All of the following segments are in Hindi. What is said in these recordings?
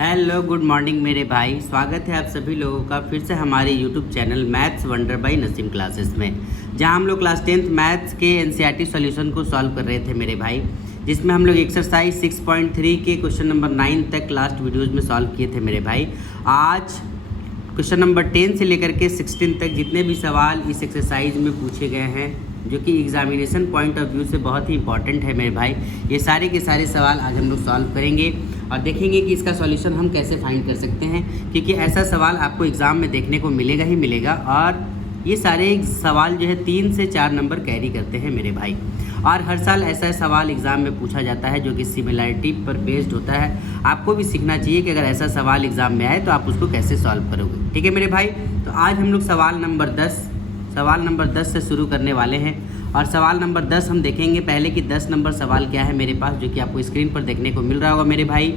हेलो गुड मॉर्निंग मेरे भाई, स्वागत है आप सभी लोगों का फिर से हमारे YouTube channel maths wonder by Naseem classes में, जहां हम लोग क्लास 10th मैथ्स के एनसीईआरटी सॉल्यूशन को सॉल्व कर रहे थे मेरे भाई, जिसमें हम लोग एक्सरसाइज 6.3 के क्वेश्चन नंबर 9 तक लास्ट वीडियोज़ में सॉल्व किए थे मेरे भाई। आज क्वेश्चन नंबर 10 से लेकर के 16 तक जितने भी सवाल इस एक्सरसाइज में पूछे गए हैं, जो कि एग्जामिनेशन पॉइंट ऑफ व्यू से बहुत ही इंपॉर्टेंट है मेरे भाई, ये सारे के सारे सवाल आज हम लोग सॉल्व करेंगे और देखेंगे कि इसका सॉल्यूशन हम कैसे फाइंड कर सकते हैं, क्योंकि ऐसा सवाल आपको एग्ज़ाम में देखने को मिलेगा ही मिलेगा। और ये सारे सवाल जो है 3 से 4 नंबर कैरी करते हैं मेरे भाई, और हर साल ऐसा सवाल एग्ज़ाम में पूछा जाता है जो कि सिमिलरिटी पर बेस्ड होता है। आपको भी सीखना चाहिए कि अगर ऐसा सवाल एग्ज़ाम में आए तो आप उसको कैसे सॉल्व करोगे। ठीक है मेरे भाई, तो आज हम लोग सवाल नंबर 10 से शुरू करने वाले हैं। और सवाल नंबर 10 हम देखेंगे पहले कि 10 नंबर सवाल क्या है मेरे पास, जो कि आपको स्क्रीन पर देखने को मिल रहा होगा मेरे भाई।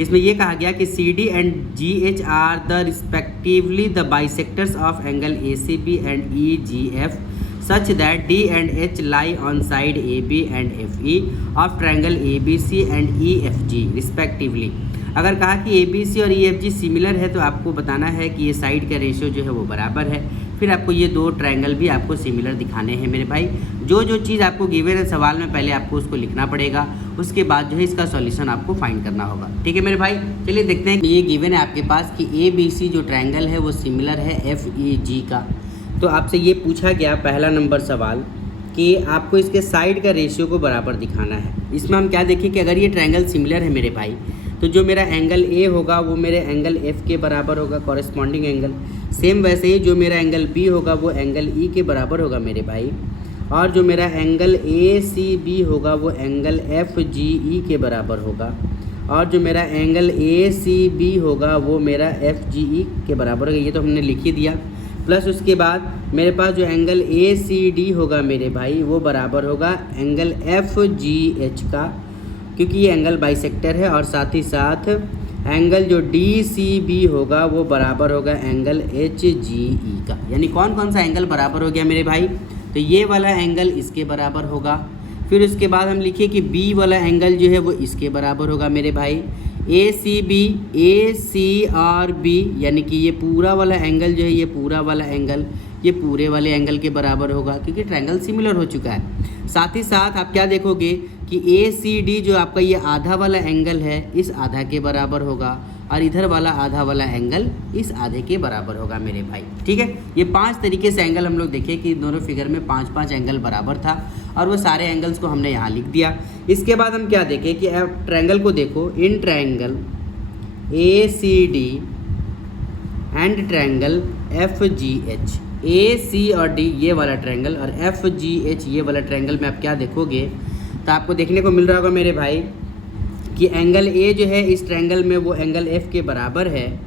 इसमें यह कहा गया कि CD and GH are the respectively the bisectors of angle ACB and EGF such that D and H lie on side AB and FE of triangle ABC and EFG respectively। अगर कहा कि ABC और EFG सिमिलर है तो आपको बताना है कि ये साइड का रेशियो जो है वो बराबर है। फिर आपको ये दो ट्रायंगल भी आपको सिमिलर दिखाने हैं मेरे भाई। जो चीज़ आपको गिवन है सवाल में पहले आपको उसको लिखना पड़ेगा, उसके बाद जो है इसका सॉल्यूशन आपको फाइंड करना होगा। ठीक है मेरे भाई, चलिए देखते हैं कि ये गिवन है आपके पास कि ABC जो ट्रायंगल है वो सिमिलर है FEG का। तो आपसे ये पूछा गया पहला नंबर सवाल कि आपको इसके साइड का रेशियो को बराबर दिखाना है। इसमें हम क्या देखें कि अगर ये ट्रायंगल सिमिलर है मेरे भाई, तो जो मेरा एंगल A होगा वो मेरे एंगल F के बराबर होगा, कॉरेस्पॉन्डिंग एंगल। सेम वैसे ही जो मेरा एंगल B होगा वो एंगल E के बराबर होगा मेरे भाई, और जो मेरा एंगल ACB होगा वो एंगल FGE के बराबर होगा, और जो मेरा एंगल ACB होगा वो मेरा FGE के बराबर होगा। ये तो हमने लिख ही दिया। प्लस उसके बाद मेरे पास जो एंगल ACD होगा मेरे भाई वो बराबर होगा एंगल FGH का, क्योंकि ये एंगल बाइसेक्टर है। और साथ ही साथ एंगल जो DCB होगा वो बराबर होगा एंगल HGE का। यानी कौन कौन सा एंगल बराबर हो गया मेरे भाई, तो ये वाला एंगल इसके बराबर होगा। फिर उसके बाद हम लिखिए कि B वाला एंगल जो है वो इसके बराबर होगा मेरे भाई। ACB ACRB यानी कि ये पूरा वाला एंगल जो है, ये पूरा वाला एंगल ये पूरे वाले एंगल के बराबर होगा, क्योंकि ट्रायंगल सिमिलर हो चुका है। साथ ही साथ आप क्या देखोगे कि ACD जो आपका ये आधा वाला एंगल है इस आधा के बराबर होगा, और इधर वाला आधा वाला एंगल इस आधे के बराबर होगा मेरे भाई। ठीक है, ये 5 तरीके से एंगल हम लोग देखें कि दोनों फिगर में 5-5 एंगल बराबर था, और वो सारे एंगल्स को हमने यहाँ लिख दिया। इसके बाद हम क्या देखें कि आप ट्रायंगल को देखो, in triangle ACD and triangle FGH, AC और D ये वाला ट्रायंगल और FGH ये वाला ट्रायंगल में आप क्या देखोगे तो आपको देखने को मिल रहा होगा मेरे भाई कि एंगल A जो है इस ट्रायंगल में वो एंगल F के बराबर है,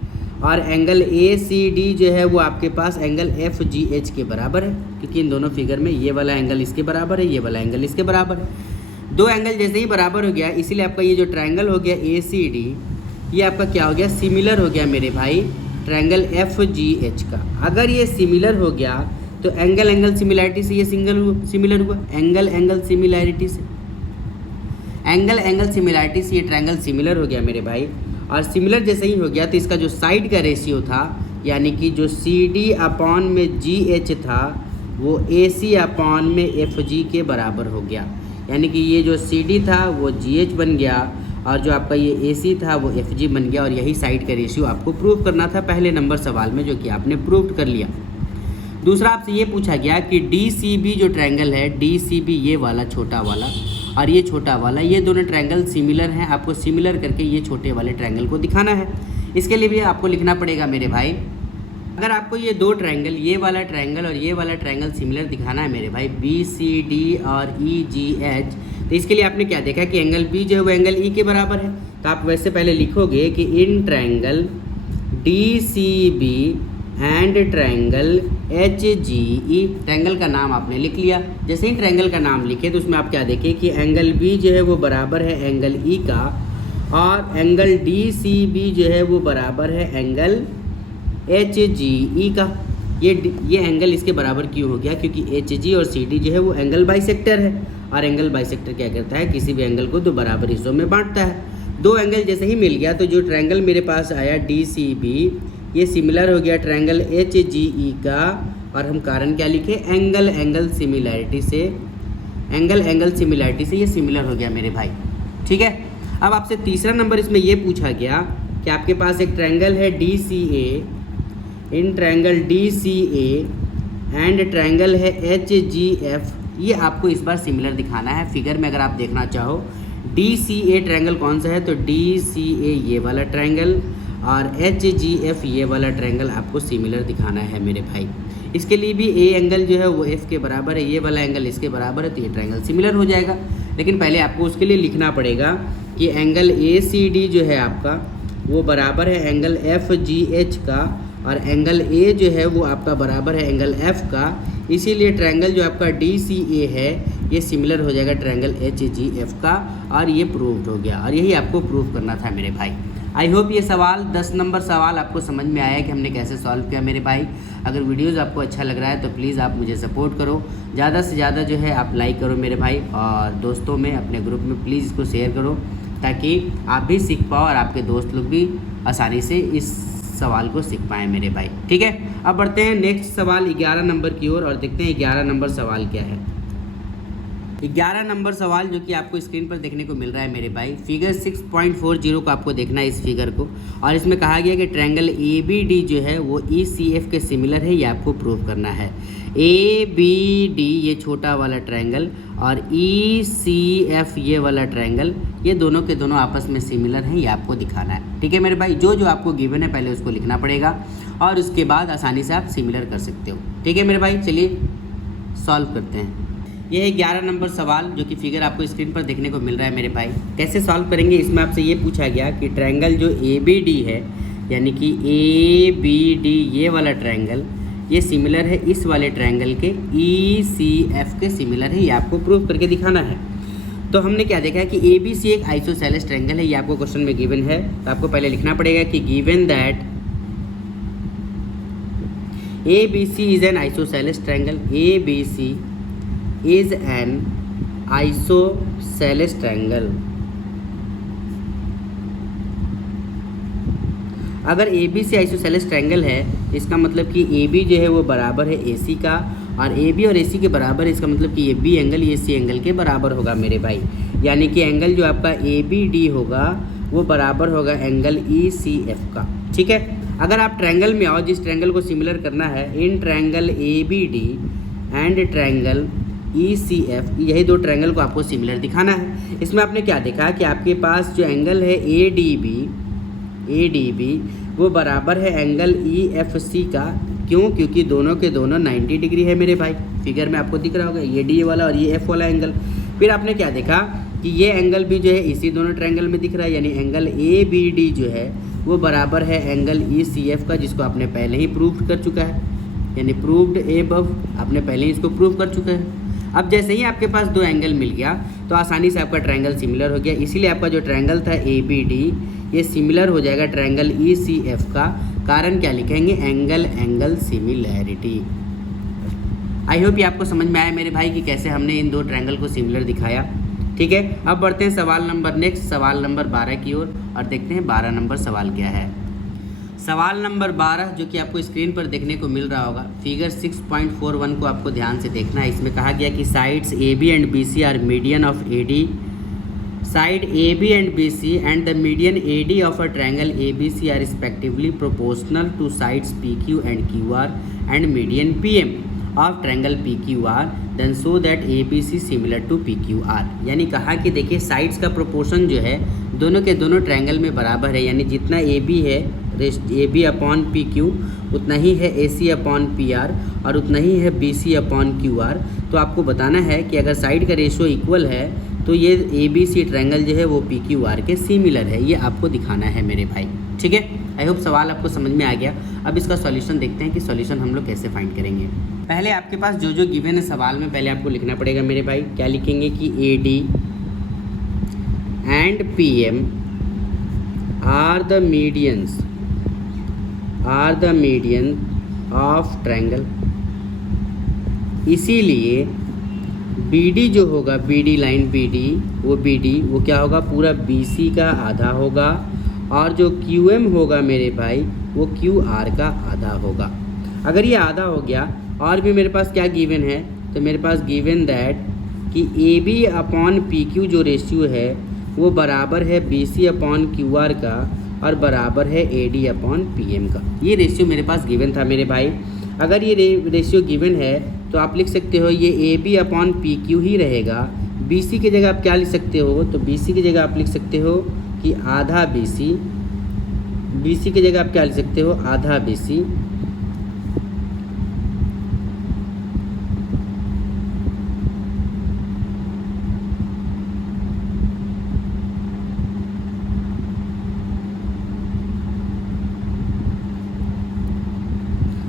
और एंगल ACD जो है वो आपके पास एंगल FGH के बराबर है, क्योंकि इन दोनों फिगर में ये वाला एंगल इसके बराबर है, ये वाला एंगल इसके बराबर है। दो एंगल जैसे ही बराबर हो गया, इसीलिए आपका ये जो ट्रायंगल हो गया ACD ये आपका क्या हो गया, सिमिलर हो गया मेरे भाई ट्रायंगल FGH का। अगर ये सिमिलर हो गया तो एंगल सिमिलैरिटी से ये सिमिलर हुआ, एंगल सिमिलैरिटी से ये ट्रायंगल सिमिलर हो गया मेरे भाई। और सिमिलर जैसे ही हो गया तो इसका जो साइड का रेशियो था, यानी कि जो CD अपॉन में GH था वो AC अपॉन में FG के बराबर हो गया। यानी कि ये जो CD था वो GH बन गया, और जो आपका ये AC था वो FG बन गया। और यही साइड का रेशियो आपको प्रूव करना था पहले नंबर सवाल में, जो कि आपने प्रूव कर लिया। दूसरा आपसे ये पूछा गया कि DCB जो ट्रायंगल है, DCB ये वाला छोटा वाला और ये छोटा वाला, ये दोनों ट्रायंगल सिमिलर हैं। आपको सिमिलर करके ये छोटे वाले ट्रायंगल को दिखाना है। इसके लिए भी आपको लिखना पड़ेगा मेरे भाई, अगर आपको ये दो ट्रायंगल, ये वाला ट्रायंगल और ये वाला ट्रायंगल सिमिलर दिखाना है मेरे भाई, BCD और EGH, तो इसके लिए आपने क्या देखा कि एंगल B जो है वो एंगल E के बराबर है। तो आप वैसे पहले लिखोगे कि in triangle DCB and triangle HGE, triangle का नाम आपने लिख लिया। जैसे ही ट्रायंगल का नाम लिखे तो उसमें आप क्या देखें कि एंगल B जो है वो बराबर है एंगल E का, और एंगल DCB जो है वो बराबर है एंगल HGE का। ये एंगल इसके बराबर क्यों हो गया, क्योंकि HG और CD जो है वो एंगल बाइसेक्टर है, और एंगल बाइसेक्टर क्या करता है, किसी भी एंगल को दो बराबर हिस्सों में बांटता है। दो एंगल जैसे ही मिल गया तो जो ट्रायंगल मेरे पास आया DCB, ये सिमिलर हो गया ट्रायंगल HGE का, और हम कारण क्या लिखे, एंगल एंगल सिमिलैरिटी से, एंगल एंगल सिमिलैरिटी से ये सिमिलर हो गया मेरे भाई। ठीक है, अब आपसे तीसरा नंबर इसमें ये पूछा गया कि आपके पास एक ट्रायंगल है DCA, in triangle DCA and triangle है HGF, ये आपको इस बार सिमिलर दिखाना है। फिगर में अगर आप देखना चाहो, DCA ट्रायंगल कौन सा है, तो DCA ये वाला ट्रायंगल, और HGF ये वाला ट्रायंगल आपको सिमिलर दिखाना है मेरे भाई। इसके लिए भी A एंगल जो है वो F के बराबर है, ये वाला एंगल इसके बराबर है, तो ये ट्रायंगल सिमिलर हो जाएगा। लेकिन पहले आपको उसके लिए लिखना पड़ेगा कि एंगल ACD जो है आपका वो बराबर है एंगल FGH का, और एंगल A जो है वो आपका बराबर है एंगल F का। इसीलिए ट्रायंगल जो आपका DCA है ये सिमिलर हो जाएगा ट्रायंगल HGF का, और ये प्रूव्ड हो गया। और यही आपको प्रूव करना था मेरे भाई। आई होप ये सवाल 10 नंबर सवाल आपको समझ में आया कि हमने कैसे सॉल्व किया मेरे भाई। अगर वीडियोज़ आपको अच्छा लग रहा है तो प्लीज़ आप मुझे सपोर्ट करो, ज़्यादा से ज़्यादा जो है आप लाइक करो मेरे भाई, और दोस्तों में अपने ग्रुप में प्लीज़ इसको शेयर करो ताकि आप भी सीख पाओ और आपके दोस्त लोग भी आसानी से इस सवाल को सीख पाएँ मेरे भाई। ठीक है, अब बढ़ते हैं नेक्स्ट सवाल 11 नंबर की ओर और देखते हैं 11 नंबर सवाल क्या है। 11 नंबर सवाल जो कि आपको स्क्रीन पर देखने को मिल रहा है मेरे भाई, फिगर 6.40 को आपको देखना है इस फिगर को, और इसमें कहा गया कि ट्रायंगल ABD जो है वो ECF के सिमिलर है, ये आपको प्रूव करना है। ABD ये छोटा वाला ट्रायंगल और ECF ये वाला ट्रायंगल, ये दोनों के दोनों आपस में सिमिलर हैं, ये आपको दिखाना है। ठीक है मेरे भाई, जो जो आपको गिवन है पहले उसको लिखना पड़ेगा और उसके बाद आसानी से आप सिमिलर कर सकते हो। ठीक है मेरे भाई, चलिए सॉल्व करते हैं। ये है 11 नंबर सवाल जो कि फिगर आपको स्क्रीन पर देखने को मिल रहा है मेरे भाई। कैसे सॉल्व करेंगे, इसमें आपसे ये पूछा गया कि ट्रायंगल जो ABD है, यानी कि ABD ये वाला ट्रायंगल, ये सिमिलर है इस वाले ट्रायंगल के ECF के सिमिलर है, ये आपको प्रूव करके दिखाना है। तो हमने क्या देखा है कि ABC एक आइसोसेलेस ट्रायंगल है, ये आपको क्वेश्चन में गिवन है। तो आपको पहले लिखना पड़ेगा कि given that ABC is an isosceles triangle, ABC is an isosceles triangle। अगर ABC आइसोसेलेस ट्रायंगल है इसका मतलब कि AB जो है वो बराबर है AC का, और AB और AC के बराबर है, इसका मतलब कि ये B एंगल ये C एंगल के बराबर होगा मेरे भाई। यानी कि एंगल जो आपका ABD होगा वो बराबर होगा एंगल ECF का। ठीक है, अगर आप ट्रायंगल में आओ, जिस ट्रायंगल को सिमिलर करना है, in triangle ABD and triangle ECF, यही दो ट्रायंगल को आपको सिमिलर दिखाना है। इसमें आपने क्या देखा कि आपके पास जो एंगल है ADB वो बराबर है एंगल EFC का। क्यों? क्योंकि दोनों के दोनों 90 डिग्री है मेरे भाई। फिगर में आपको दिख रहा होगा ये D वाला और ये F वाला एंगल। फिर आपने क्या देखा कि ये एंगल भी जो है इसी दोनों ट्रायंगल में दिख रहा है, यानी एंगल ABD जो है वो बराबर है एंगल ECF का, जिसको आपने पहले ही प्रूव कर चुका है, यानी प्रूव्ड एबव, आपने पहले ही इसको प्रूव कर चुका है। अब जैसे ही आपके पास दो एंगल मिल गया तो आसानी से आपका ट्रायंगल सिमिलर हो गया। इसीलिए आपका जो ट्रायंगल था ABD ये सिमिलर हो जाएगा ट्रायंगल ECF का। कारण क्या लिखेंगे, angle angle similarity. I hope ये आपको समझ में आया मेरे भाई कि कैसे हमने इन दो ट्रायंगल को सिमिलर दिखाया। ठीक है, अब बढ़ते हैं सवाल नंबर नेक्स्ट, सवाल नंबर 12 की ओर और देखते हैं 12 नंबर सवाल क्या है। सवाल नंबर 12 जो कि आपको स्क्रीन पर देखने को मिल रहा होगा, फिगर 6.41 को आपको ध्यान से देखना है। इसमें कहा गया कि sides AB and BC are median of AD, side AB and BC and the median AD of a triangle ABC are respectively proportional to sides PQ and QR and median PM of triangle PQR, then so that ABC similar to PQR। यानी कहा कि देखिए साइड्स का प्रोपोर्शन जो है दोनों के दोनों ट्रायंगल में बराबर है, यानी जितना AB है AB अपॉन PQ उतना ही है AC अपॉन PR और उतना ही है BC अपॉन QR। तो आपको बताना है कि अगर साइड का रेशो इक्वल है तो ये ABC ट्रायंगल जो है वो PQR के सिमिलर है, ये आपको दिखाना है मेरे भाई। ठीक है, आई होप सवाल आपको समझ में आ गया। अब इसका सॉल्यूशन देखते हैं कि सॉल्यूशन हम लोग कैसे फाइंड करेंगे। पहले आपके पास जो जो गिवन है सवाल में, पहले आपको लिखना पड़ेगा मेरे भाई। क्या लिखेंगे कि AD and PM are the median of triangle, इसीलिए BD जो होगा, BD लाइन BD वो क्या होगा, पूरा BC का आधा होगा, और जो QM होगा मेरे भाई वो QR का आधा होगा। अगर ये आधा हो गया, और भी मेरे पास क्या गिवन है, तो मेरे पास गिवन दैट कि AB अपॉन PQ जो रेशियो है वो बराबर है BC अपॉन QR का और बराबर है AD अपॉन PM का। ये रेशियो मेरे पास गिवन था मेरे भाई। अगर ये रेशियो गिवन है तो आप लिख सकते हो ये AB अपॉन PQ ही रहेगा। BC की जगह आप क्या लिख सकते हो, तो BC की जगह आप लिख सकते हो कि आधा BC की जगह आप क्या लिख सकते हो, आधा BC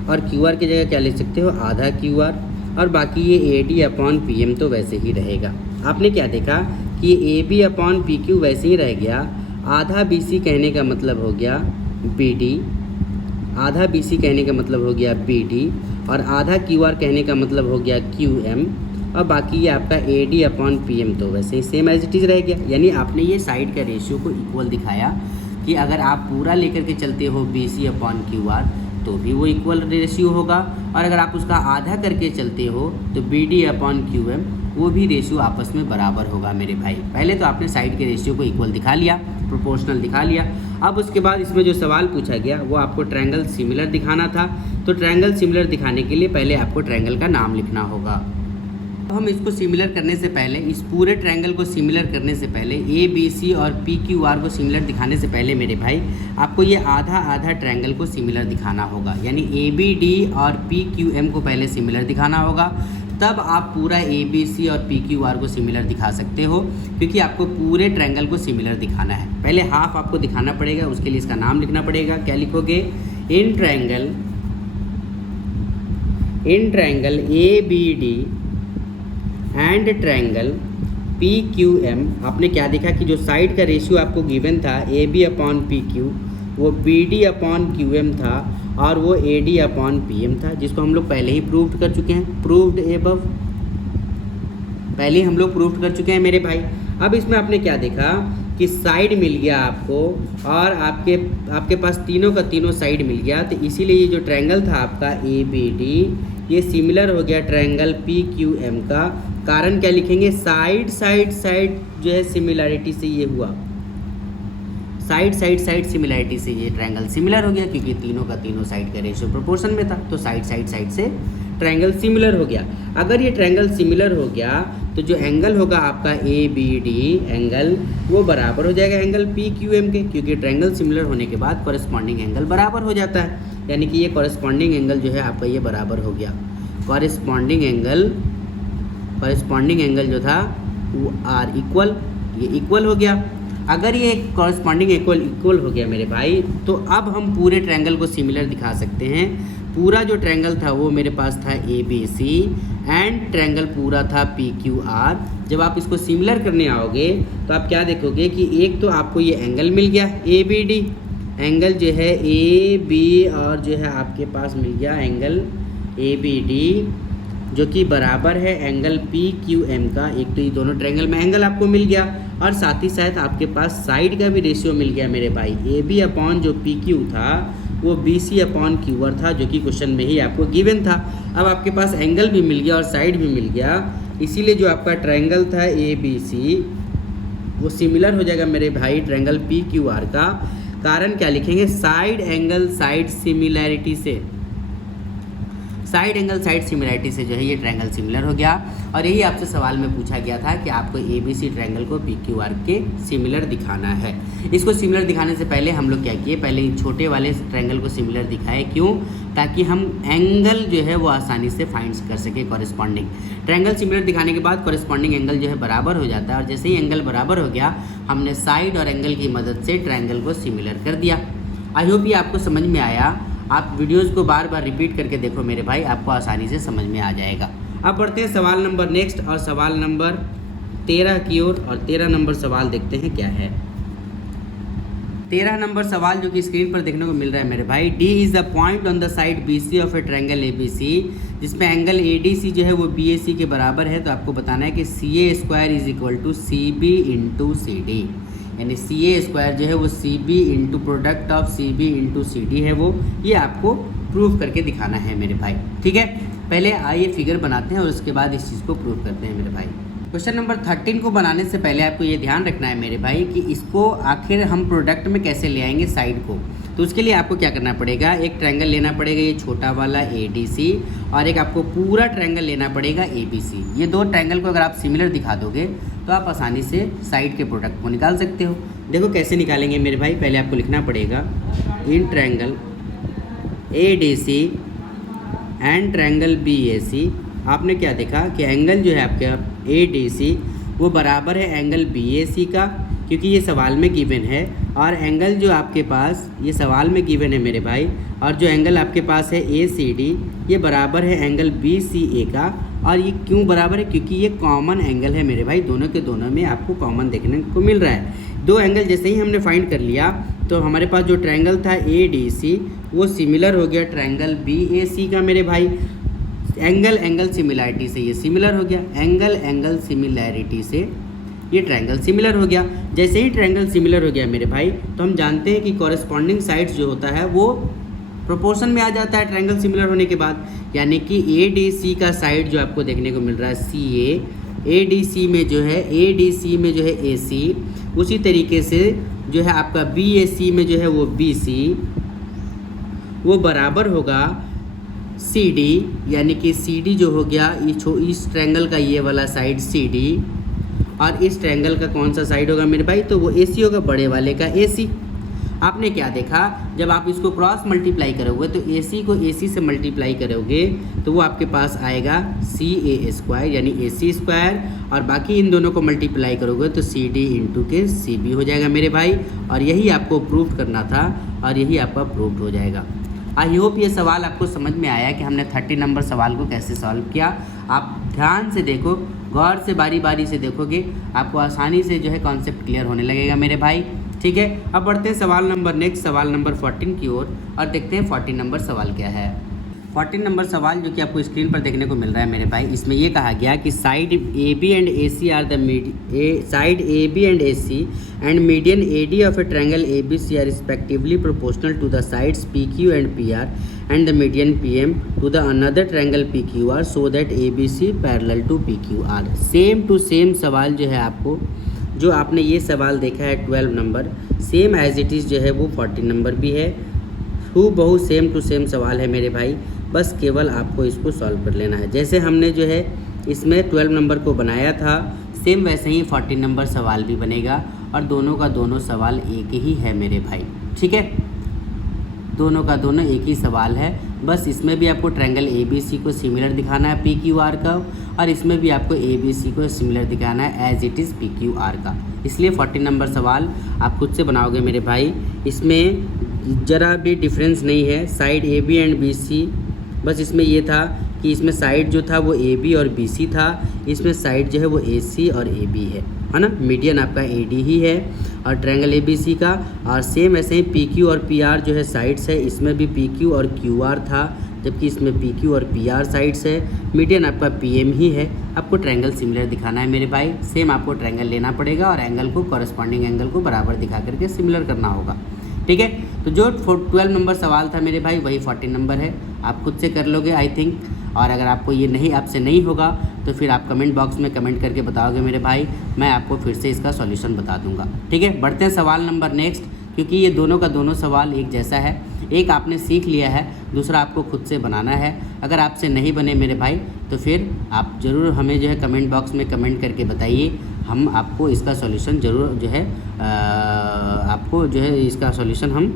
और QR की जगह क्या लिख सकते हो, आधा QR, और बाकी ये AD अपॉन PM तो वैसे ही रहेगा। आपने क्या देखा कि AB अपॉन PQ वैसे ही रह गया। आधा BC कहने का मतलब हो गया BD, आधा BC कहने का मतलब हो गया BD, और आधा QR कहने का मतलब हो गया QM, और बाकी ये आपका AD अपॉन PM तो वैसे ही सेम एज इट इज़ रह गया। यानी आपने ये साइड का रेशियो को इक्वल दिखाया कि अगर आप पूरा लेकर के चलते हो BC अपॉन QR तो भी वो इक्वल रेशियो होगा, और अगर आप उसका आधा करके चलते हो तो BD अपॉन QM वो भी रेशियो आपस में बराबर होगा मेरे भाई। पहले तो आपने साइड के रेशियो को इक्वल दिखा लिया, प्रोपोर्शनल दिखा लिया। अब उसके बाद इसमें जो सवाल पूछा गया वो आपको ट्रायंगल सिमिलर दिखाना था। तो ट्रायंगल सिमिलर दिखाने के लिए पहले आपको ट्रायंगल का नाम लिखना होगा। हम इसको सिमिलर करने से पहले, इस पूरे ट्रायंगल को सिमिलर करने से पहले, ABC और PQR को सिमिलर दिखाने से पहले मेरे भाई आपको ये आधा आधा ट्रायंगल को सिमिलर दिखाना होगा। यानी ABD और PQM को पहले सिमिलर दिखाना होगा, तब आप पूरा ABC और PQR को सिमिलर दिखा सकते हो, क्योंकि आपको पूरे ट्रायंगल को सिमिलर दिखाना है। पहले हाफ आपको दिखाना पड़ेगा, उसके लिए इसका नाम लिखना पड़ेगा। क्या लिखोगे, in triangle ABD and triangle PQM आपने क्या देखा कि जो साइड का रेशियो आपको गिवन था AB अपॉन PQ वो BD अपॉन QM था, और वो AD अपॉन PM था, जिसको हम लोग पहले ही प्रूव्ड कर चुके हैं, प्रूव्ड एबव, पहले हम लोग प्रूव्ड कर चुके हैं मेरे भाई। अब इसमें आपने क्या देखा कि साइड मिल गया आपको, और आपके पास तीनों का तीनों साइड मिल गया, तो इसीलिए ये जो ट्रायंगल था आपका ABD ये सिमिलर हो गया ट्रायंगल PQM का। कारण क्या लिखेंगे, साइड जो है सिमिलैरिटी से ये हुआ, साइड सिमिलैरिटी से ये ट्रायंगल सिमिलर हो गया, क्योंकि तीनों का तीनों साइड का रेशियो प्रोपोर्शन में था, तो साइड से ट्रायंगल सिमिलर हो गया। अगर ये ट्रायंगल सिमिलर हो गया तो जो एंगल होगा आपका ABD एंगल वो बराबर हो जाएगा एंगल PQM के, क्योंकि ट्रायंगल सिमिलर होने के बाद कॉरेस्पॉन्डिंग एंगल बराबर हो जाता है। यानी कि ये कॉरेस्पॉन्डिंग एंगल जो है आपका ये बराबर हो गया। कॉरेस्पॉन्डिंग एंगल जो था वो आर इक्वल, ये इक्वल हो गया। अगर ये कॉरेस्पॉन्डिंग इक्वल हो गया मेरे भाई, तो अब हम पूरे ट्रायंगल को सिमिलर दिखा सकते हैं। पूरा जो ट्रायंगल था वो मेरे पास था ABC एंड ट्रायंगल पूरा था PQR। जब आप इसको सिमिलर करने आओगे तो आप क्या देखोगे कि एक तो आपको ये एंगल मिल गया ABD, एंगल जो है AB, और जो है आपके पास मिल गया एंगल ABD जो कि बराबर है एंगल PQM का। एक तो ये दोनों ट्रायंगल में एंगल आपको मिल गया, और साथ ही साथ आपके पास साइड का भी रेशियो मिल गया मेरे भाई। AB अपॉन जो PQ था वो BC अपॉन QR था, जो कि क्वेश्चन में ही आपको गिवन था। अब आपके पास एंगल भी मिल गया और साइड भी मिल गया, इसीलिए जो आपका ट्रायंगल था ABC वो सिमिलर हो जाएगा मेरे भाई ट्रायंगल PQR का। कारण क्या लिखेंगे, साइड एंगल साइड सिमिलैरिटी से, साइड एंगल साइड सिमिलैरिटी से जो है ये ट्रायंगल सिमिलर हो गया। और यही आपसे सवाल में पूछा गया था कि आपको ABC ट्रायंगल को PQR के सिमिलर दिखाना है। इसको सिमिलर दिखाने से पहले हम लोग क्या किए, पहले छोटे वाले ट्रायंगल को सिमिलर दिखाए। क्यों, ताकि हम एंगल जो है वो आसानी से फाइंड कर सके कॉरेस्पॉन्डिंग। ट्रायंगल सिमिलर दिखाने के बाद कॉरेस्पॉन्डिंग एंगल जो है बराबर हो जाता है, और जैसे ही एंगल बराबर हो गया हमने साइड और एंगल की मदद से ट्रायंगल को सिमिलर कर दिया। आई होप ये आपको समझ में आया। आप वीडियोज़ को बार बार रिपीट करके देखो मेरे भाई, आपको आसानी से समझ में आ जाएगा। अब बढ़ते हैं सवाल नंबर नेक्स्ट, और सवाल नंबर 13 की ओर, और 13 नंबर सवाल देखते हैं क्या है। 13 नंबर सवाल जो कि स्क्रीन पर देखने को मिल रहा है मेरे भाई, D is the point on the side B C of a triangle A B C, जिसमें एंगल ए डी सी जो है वो बी ए सी के बराबर है। तो आपको बताना है कि C A square is equal to C B into C D, यानी सी ए स्क्वायर जो है वो C B into product of C B into C D है वो, ये आपको प्रूव करके दिखाना है मेरे भाई। ठीक है, पहले आइए फिगर बनाते हैं और उसके बाद इस चीज़ को प्रूव करते हैं मेरे भाई। क्वेश्चन नंबर 13 को बनाने से पहले आपको ये ध्यान रखना है मेरे भाई कि इसको आखिर हम प्रोडक्ट में कैसे ले आएंगे साइड को। तो उसके लिए आपको क्या करना पड़ेगा, एक ट्रायंगल लेना पड़ेगा ये छोटा वाला ए डी सी, और एक आपको पूरा ट्रायंगल लेना पड़ेगा ए बी सी। ये दो ट्रायंगल को अगर आप सिमिलर दिखा दोगे तो आप आसानी से साइड के प्रोडक्ट को निकाल सकते हो। देखो कैसे निकालेंगे मेरे भाई, पहले आपको लिखना पड़ेगा in triangle A D C and triangle B A C. आपने क्या देखा कि एंगल जो है आपका ए डी सी वो बराबर है एंगल बी ए सी का, क्योंकि ये सवाल में गिवन है, और एंगल जो आपके पास ये सवाल में गिवन है मेरे भाई, और जो एंगल आपके पास है ए सी डी ये बराबर है एंगल बी सी ए का। और ये क्यों बराबर है, क्योंकि ये कॉमन एंगल है मेरे भाई, दोनों के दोनों में आपको कॉमन देखने को मिल रहा है। दो एंगल जैसे ही हमने फाइंड कर लिया तो हमारे पास जो ट्रायंगल था ए डी सी वो सिमिलर हो गया ट्रायंगल बी ए सी का मेरे भाई। एंगल एंगल सिमिलैरिटी से ये सिमिलर हो गया, एंगल एंगल सिमिलैरिटी से ये ट्रायंगल सिमिलर हो गया। जैसे ही ट्रायंगल सिमिलर हो गया मेरे भाई तो हम जानते हैं कि कॉरेस्पॉन्डिंग साइड्स जो होता है वो प्रोपोर्शन में आ जाता है ट्रायंगल सिमिलर होने के बाद, यानी कि ए डी सी का साइड जो आपको देखने को मिल रहा है सी ए डी सी में जो है ए डी सी में जो है ए सी, उसी तरीके से जो है आपका बी ए सी में जो है वो बी सी, वो बराबर होगा सी डी, यानी कि सी डी जो हो गया इस ट्रायंगल का ये वाला साइड सी डी, और इस ट्रायंगल का कौन सा साइड होगा मेरे भाई, तो वो ए सी होगा, बड़े वाले का ए सी। आपने क्या देखा, जब आप इसको क्रॉस मल्टीप्लाई करोगे तो ए सी को ए सी से मल्टीप्लाई करोगे तो वो आपके पास आएगा सी ए स्क्वायर, यानी ए सी स्क्वायर, और बाकी इन दोनों को मल्टीप्लाई करोगे तो सी डी इंटू के सी बी हो जाएगा मेरे भाई। और यही आपको प्रूव करना था और यही आपका प्रूव हो जाएगा। आई होप ये सवाल आपको समझ में आया कि हमने 30 नंबर सवाल को कैसे सॉल्व किया। आप ध्यान से देखो, गौर से बारी बारी से देखोगे, आपको आसानी से जो है कॉन्सेप्ट क्लियर होने लगेगा मेरे भाई। ठीक है, अब बढ़ते हैं सवाल नंबर नेक्स्ट, सवाल नंबर 14 की ओर, और देखते हैं 14 नंबर सवाल क्या है। 14 नंबर सवाल जो कि आपको स्क्रीन पर देखने को मिल रहा है मेरे भाई, इसमें ये कहा गया कि side A B and A C are the side A B and A C and median A D of a triangle A B C are respectively proportional to the sides P Q and P R and the median P M to the another triangle P Q R so that A B C parallel to P Q R. Same to same सवाल जो है आपको, जो आपने ये सवाल देखा है 12 number, same as it is जो है वो 14 नंबर भी है, हूबहू सेम टू सेम सवाल है मेरे भाई। बस केवल आपको इसको सॉल्व कर लेना है। जैसे हमने जो है इसमें 12 नंबर को बनाया था सेम वैसे ही 14 नंबर सवाल भी बनेगा, और दोनों का दोनों सवाल एक ही है मेरे भाई। ठीक है, दोनों का दोनों एक ही सवाल है, बस इसमें भी आपको ट्रायंगल ए बी सी को सिमिलर दिखाना है पी क्यू आर का, और इसमें भी आपको ए बी सी को सिमिलर दिखाना है as it is P Q R का। इसलिए 14 नंबर सवाल आप खुद से बनाओगे मेरे भाई, इसमें ज़रा भी डिफरेंस नहीं है। Side A B and B C, बस इसमें ये था कि इसमें साइड जो था वो ए बी और बी सी था, इसमें साइड जो है वो ए सी और ए बी है ना। मीडियन आपका ए डी ही है और ट्रायंगल ए बी सी का, और सेम ऐसे ही पी क्यू और पी आर जो है साइड्स है, इसमें भी पी क्यू और क्यू आर था, जबकि इसमें पी क्यू और पी आर साइड्स है। मीडियन आपका पी एम ही है। आपको ट्रायंगल सिमिलर दिखाना है मेरे भाई, सेम आपको ट्रायंगल लेना पड़ेगा और एंगल को कॉरेस्पॉन्डिंग एंगल को बराबर दिखा करके सिमिलर करना होगा। ठीक है, तो जो 12 नंबर सवाल था मेरे भाई वही 14 नंबर है, आप खुद से कर लोगे आई थिंक। और अगर आपको ये नहीं आपसे नहीं होगा तो फिर आप कमेंट बॉक्स में कमेंट करके बताओगे मेरे भाई, मैं आपको फिर से इसका सॉल्यूशन बता दूंगा। ठीक है, बढ़ते हैं सवाल नंबर नेक्स्ट, क्योंकि ये दोनों का दोनों सवाल एक जैसा है। एक आपने सीख लिया है, दूसरा आपको खुद से बनाना है। अगर आपसे नहीं बने मेरे भाई तो फिर आप ज़रूर हमें जो है कमेंट बॉक्स में कमेंट करके बताइए, हम आपको इसका सॉल्यूशन ज़रूर जो है आपको जो है इसका सॉल्यूशन हम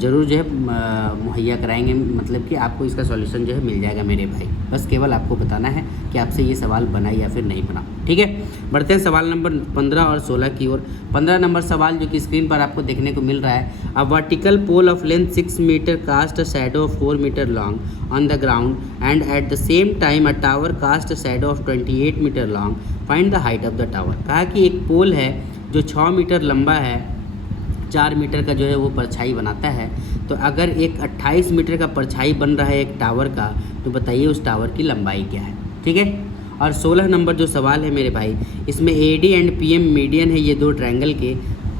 ज़रूर जो है मुहैया कराएंगे, मतलब कि आपको इसका सॉल्यूशन जो है मिल जाएगा मेरे भाई। बस केवल आपको बताना है कि आपसे ये सवाल बना या फिर नहीं बना। ठीक है, बढ़ते हैं सवाल नंबर 15 और 16 की ओर। 15 नंबर सवाल जो कि स्क्रीन पर आपको देखने को मिल रहा है, a vertical pole of length 6 metre cast a shadow of 4 metre long on the ground and at the same time a tower cast a shadow of 28 metre long, find the height of the tower. कहा कि एक पोल है जो 6 मीटर लंबा है 4 मीटर का जो है वो परछाई बनाता है। तो अगर एक 28 मीटर का परछाई बन रहा है एक टावर का, तो बताइए उस टावर की लंबाई क्या है। ठीक है। और 16 नंबर जो सवाल है मेरे भाई, इसमें AD एंड PM मीडियन है ये दो ट्रायंगल के।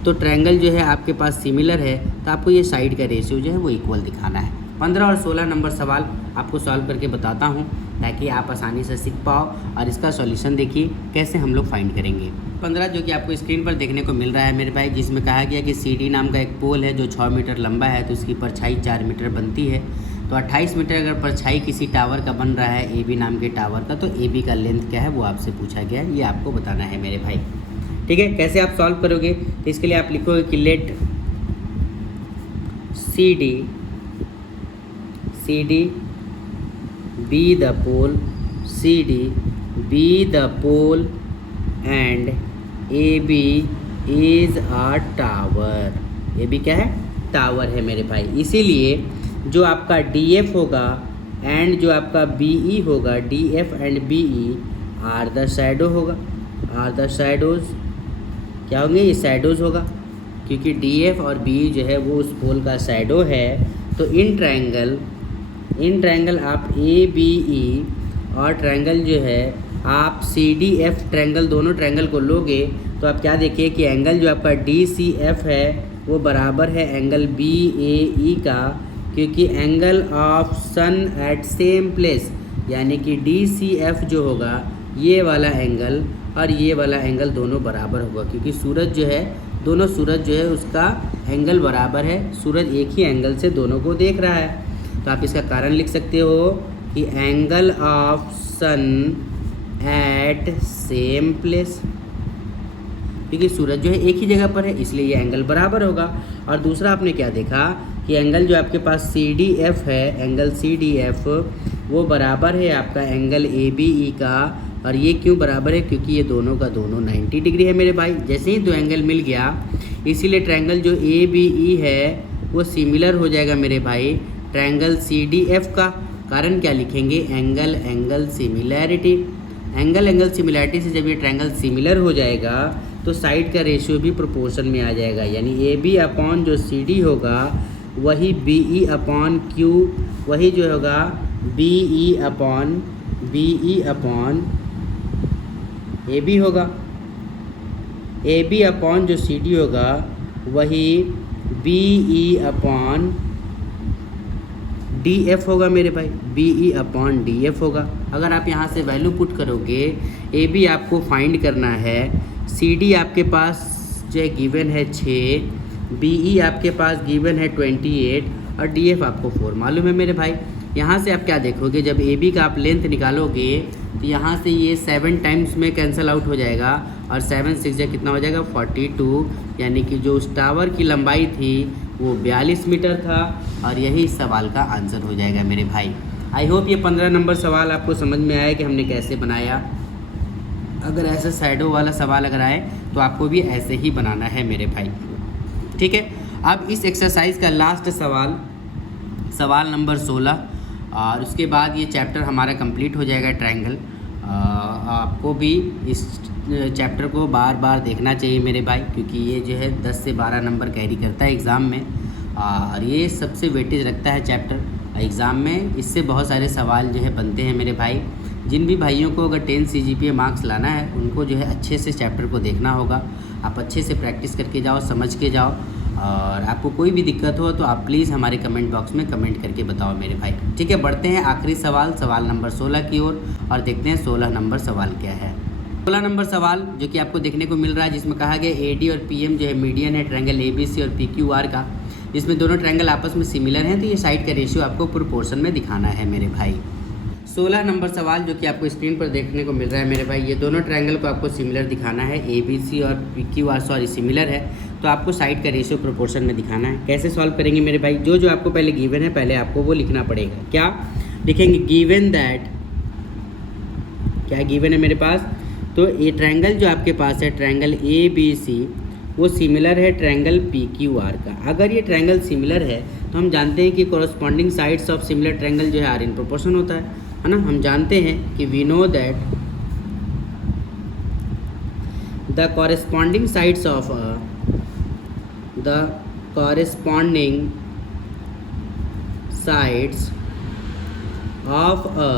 तो ट्रायंगल जो है आपके पास सिमिलर है, तो आपको ये साइड का रेशियो जो है वो इक्वल दिखाना है। 15 और 16 नंबर सवाल आपको सॉल्व करके बताता हूँ ताकि आप आसानी से सीख पाओ। और इसका सॉल्यूशन देखिए कैसे हम लोग फाइंड करेंगे। 15 जो कि आपको स्क्रीन पर देखने को मिल रहा है मेरे भाई, जिसमें कहा गया कि CD नाम का एक पोल है जो 6 मीटर लंबा है, तो उसकी परछाई 4 मीटर बनती है। तो 28 मीटर अगर परछाई किसी टावर का बन रहा है AB नाम के टावर का, तो AB का लेंथ क्या है वो आपसे पूछा गया है, ये आपको बताना है मेरे भाई। ठीक है। कैसे आप सॉल्व करोगे, तो इसके लिए आप लिखोगे कि late CD be the pole, CD be the pole and AB is a tower। AB क्या है, टावर है मेरे भाई। इसीलिए जो आपका DF होगा एंड जो आपका BE होगा, DF and BE are the shadow होगा, आर द शैडोज। क्या होंगे, ये शैडोज होगा, क्योंकि DF और BE जो है वो उस पोल का शैडो है। तो इन ट्रायंगल आप ABE और ट्रायंगल जो है आप CDF ट्रायंगल, दोनों ट्रायंगल को लोगे तो आप क्या देखिए कि एंगल जो आपका DCF है वो बराबर है एंगल BAE का, क्योंकि angle of sun at same place, यानी कि DCF जो होगा ये वाला एंगल और ये वाला एंगल दोनों बराबर होगा, क्योंकि सूरज जो है, दोनों सूरज जो है उसका एंगल बराबर है। सूरज एक ही एंगल से दोनों को देख रहा है। तो आप इसका कारण लिख सकते हो कि angle of sun at same place, क्योंकि सूरज जो है एक ही जगह पर है इसलिए ये एंगल बराबर होगा। और दूसरा आपने क्या देखा कि एंगल जो आपके पास CDF है, एंगल CDF वो बराबर है आपका एंगल ABE का। और ये क्यों बराबर है, क्योंकि ये दोनों का दोनों 90 डिग्री है मेरे भाई। जैसे ही दो एंगल मिल गया, इसीलिए ट्रायंगल जो ABE है वो सिमिलर हो जाएगा मेरे भाई ट्रायंगल CDF का। कारण क्या लिखेंगे, एंगल सिमिलैरिटी। एंगल सिमिलैरिटी से जब ये ट्रायंगल सिमिलर हो जाएगा तो साइड का रेशियो भी प्रोपोर्शन में आ जाएगा, यानी AB अपॉन जो CD होगा वही BE अपॉन Q, वही जो होगा BE अपॉन AB होगा। AB अपॉन जो CD होगा वही BE अपॉन DF होगा मेरे भाई, BE अपॉन DF होगा। अगर आप यहाँ से वैल्यू पुट करोगे, AB आपको फाइंड करना है, CD आपके पास जो है गिवन है 6, BE आपके पास गिवन है 28 और DF आपको 4 मालूम है मेरे भाई। यहाँ से आप क्या देखोगे, जब AB का आप लेंथ निकालोगे तो यहाँ से ये 7 टाइम्स में कैंसिल आउट हो जाएगा और 7 6 कितना हो जाएगा 42, यानी कि जो उस टावर की लंबाई थी वो 42 मीटर था। और यही इस सवाल का आंसर हो जाएगा मेरे भाई। आई होप ये 15 नंबर सवाल आपको समझ में आया कि हमने कैसे बनाया। अगर ऐसा शैडो वाला सवाल अगर आए तो आपको भी ऐसे ही बनाना है मेरे भाई। ठीक है। अब इस एक्सरसाइज का लास्ट सवाल नंबर 16, और उसके बाद ये चैप्टर हमारा कंप्लीट हो जाएगा ट्रायंगल। आपको भी इस चैप्टर को बार बार देखना चाहिए मेरे भाई, क्योंकि ये जो है 10 से 12 नंबर कैरी करता है एग्ज़ाम में, और ये सबसे वेटेज रखता है चैप्टर एग्ज़ाम में। इससे बहुत सारे सवाल जो है बनते हैं मेरे भाई। जिन भी भाइयों को अगर 10 CGPA मार्क्स लाना है उनको जो है अच्छे से चैप्टर को देखना होगा। आप अच्छे से प्रैक्टिस करके जाओ, समझ के जाओ, और आपको कोई भी दिक्कत हो तो आप प्लीज़ हमारे कमेंट बॉक्स में कमेंट करके बताओ मेरे भाई। ठीक है। बढ़ते हैं आखिरी सवाल नंबर 16 की ओर, और देखते हैं 16 नंबर सवाल क्या है। 16 नंबर सवाल जो कि आपको देखने को मिल रहा है, जिसमें कहा गया AD और PM जो है मीडियन है ट्रायंगल ABC और PQR का, जिसमें दोनों ट्रायंगल आपस में सिमिलर हैं। तो ये साइड का रेशियो आपको प्रोपोर्शन में दिखाना है मेरे भाई। 16 नंबर सवाल जो कि आपको स्क्रीन पर देखने को मिल रहा है मेरे भाई, ये दोनों ट्रायंगल को आपको सिमिलर दिखाना है। ABC और PQR सिमिलर है, तो आपको साइड का रेशियो प्रोपोर्शन में दिखाना है। कैसे सॉल्व करेंगे मेरे भाई, जो आपको पहले गिवन है पहले आपको वो लिखना पड़ेगा। क्या लिखेंगे, गिवन दैट, क्या गिवन है मेरे पास, तो ये ट्रायंगल जो आपके पास है ट्रायंगल ABC वो सिमिलर है ट्रायंगल PQR का। अगर ये ट्रायंगल सिमिलर है तो हम जानते हैं कि corresponding sides of similar triangle जो है आर इन प्रोपोर्शन होता है ना। हम जानते हैं कि we know that the corresponding sides of the corresponding sides of a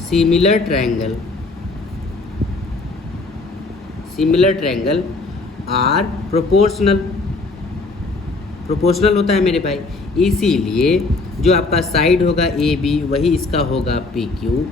similar triangle are proportional होता है मेरे भाई। इसीलिए जो आपका साइड होगा ए बी वही इसका होगा पी क्यू,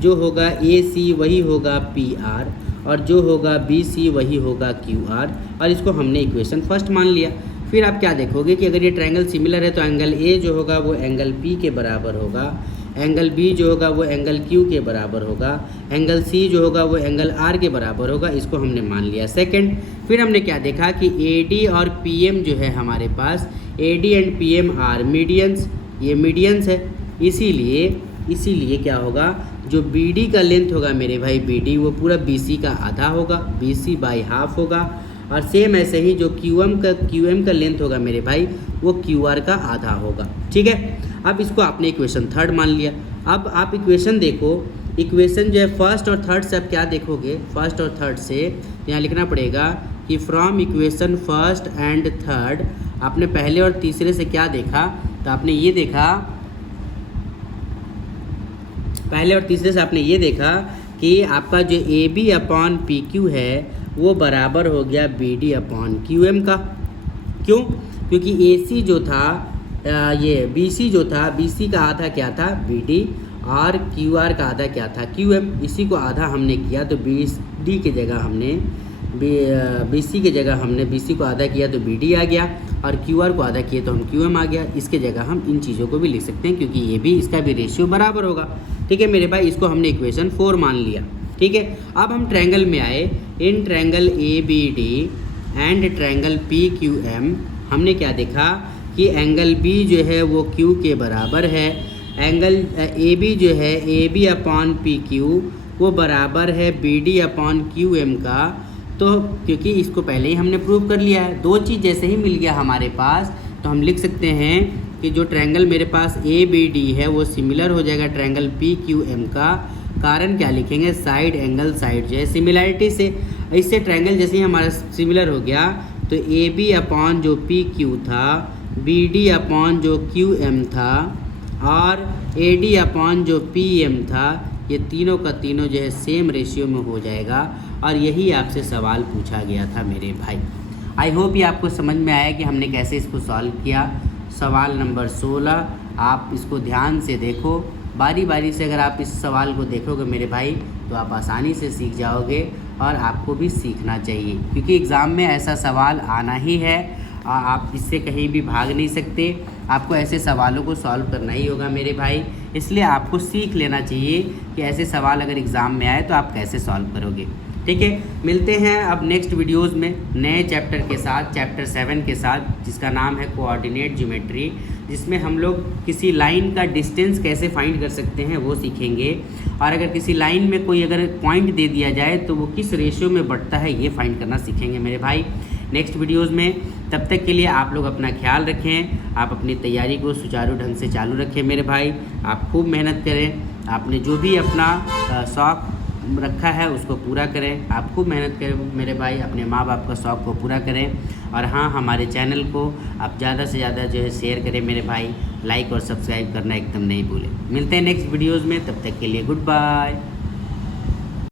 जो होगा ए सी वही होगा पी आर, और जो होगा बी सी वही होगा क्यू आर। और इसको हमने इक्वेशन फर्स्ट मान लिया। फिर आप क्या देखोगे कि अगर ये ट्रायंगल सिमिलर है तो एंगल ए जो होगा वो एंगल पी के बराबर होगा, एंगल बी जो होगा वो एंगल क्यू के बराबर होगा, एंगल सी जो होगा वो एंगल आर के बराबर होगा। इसको हमने मान लिया सेकंड। फिर हमने क्या देखा कि ए डी और पी एम जो है हमारे पास, A D and P M are medians, ये मीडियंस है। इसीलिए क्या होगा, जो बी डी का लेंथ होगा मेरे भाई, बी डी वो पूरा बी सी का आधा होगा, बी सी बाई हाफ होगा। और सेम ऐसे ही जो क्यू एम का लेंथ होगा मेरे भाई वो क्यू आर का आधा होगा। ठीक है, अब इसको आपने इक्वेशन थर्ड मान लिया। अब आप इक्वेशन देखो, इक्वेशन जो है फर्स्ट और थर्ड से आप क्या देखोगे, फर्स्ट और थर्ड से यहाँ लिखना पड़ेगा कि from equation first and third, आपने पहले और तीसरे से क्या देखा, तो आपने ये देखा, पहले और तीसरे से आपने ये देखा कि आपका जो A B upon P Q है वो बराबर हो गया B D upon Q M का। क्यों? क्योंकि ए सी जो था, ये बी सी जो था, बी सी का आधा क्या था बी डी, और क्यू आर का आधा क्या था क्यू एम। इसी को आधा हमने किया तो बी डी की जगह हमने बी सी की जगह हमने बी सी को आधा किया तो बी डी आ गया, और क्यू आर को आधा किए तो हम क्यू एम आ गया। इसके जगह हम इन चीज़ों को भी लिख सकते हैं क्योंकि ये भी इसका भी रेशियो बराबर होगा। ठीक है मेरे भाई, इसको हमने इक्वेशन 4 मान लिया। ठीक है, अब हम ट्रायंगल में आए। In triangle A B D and triangle P Q M हमने क्या देखा कि एंगल बी जो है वो क्यू के बराबर है, एंगल ए बी जो है A B upon P Q वो बराबर है B D upon Q M का। तो क्योंकि इसको पहले ही हमने प्रूव कर लिया है, दो चीज़ जैसे ही मिल गया हमारे पास तो हम लिख सकते हैं कि जो ट्रायंगल मेरे पास ए बी डी है वो सिमिलर हो जाएगा ट्रायंगल पी क्यू एम का। कारण क्या लिखेंगे, साइड एंगल साइड जो है सिमिलैरिटी से। इससे ट्रायंगल जैसे ही हमारा सिमिलर हो गया तो ए बी अपॉन जो पी क्यू था, बी डी अपॉन जो क्यू एम था, और ए डी अपॉन जो पी एम था, ये तीनों का तीनों जो है सेम रेशियो में हो जाएगा। और यही आपसे सवाल पूछा गया था मेरे भाई। आई होप ये आपको समझ में आया कि हमने कैसे इसको सॉल्व किया। सवाल नंबर 16, आप इसको ध्यान से देखो, बारी बारी से अगर आप इस सवाल को देखोगे मेरे भाई तो आप आसानी से सीख जाओगे, और आपको भी सीखना चाहिए क्योंकि एग्ज़ाम में ऐसा सवाल आना ही है। आप इससे कहीं भी भाग नहीं सकते, आपको ऐसे सवालों को सॉल्व करना ही होगा मेरे भाई। इसलिए आपको सीख लेना चाहिए कि ऐसे सवाल अगर एग्ज़ाम में आए तो आप कैसे सॉल्व करोगे। ठीक है, मिलते हैं अब नेक्स्ट वीडियोज़ में नए चैप्टर के साथ, चैप्टर 7 के साथ, जिसका नाम है कोऑर्डिनेट ज्योमेट्री, जिसमें हम लोग किसी लाइन का डिस्टेंस कैसे फाइंड कर सकते हैं वो सीखेंगे। और अगर किसी लाइन में कोई अगर पॉइंट दे दिया जाए तो वो किस रेशियो में बढ़ता है ये फाइंड करना सीखेंगे मेरे भाई नेक्स्ट वीडियोज़ में। तब तक के लिए आप लोग अपना ख्याल रखें, आप अपनी तैयारी को सुचारू ढंग से चालू रखें मेरे भाई। आप खूब मेहनत करें, आपने जो भी अपना शौक़ रखा है उसको पूरा करें। आप खूब मेहनत करें मेरे भाई, अपने माँ बाप का शौक़ को पूरा करें। और हाँ, हमारे चैनल को आप ज़्यादा से ज़्यादा जो है शेयर करें मेरे भाई, लाइक और सब्सक्राइब करना एकदम नहीं भूलें। मिलते हैं नेक्स्ट वीडियोज़ में, तब तक के लिए गुड बाय।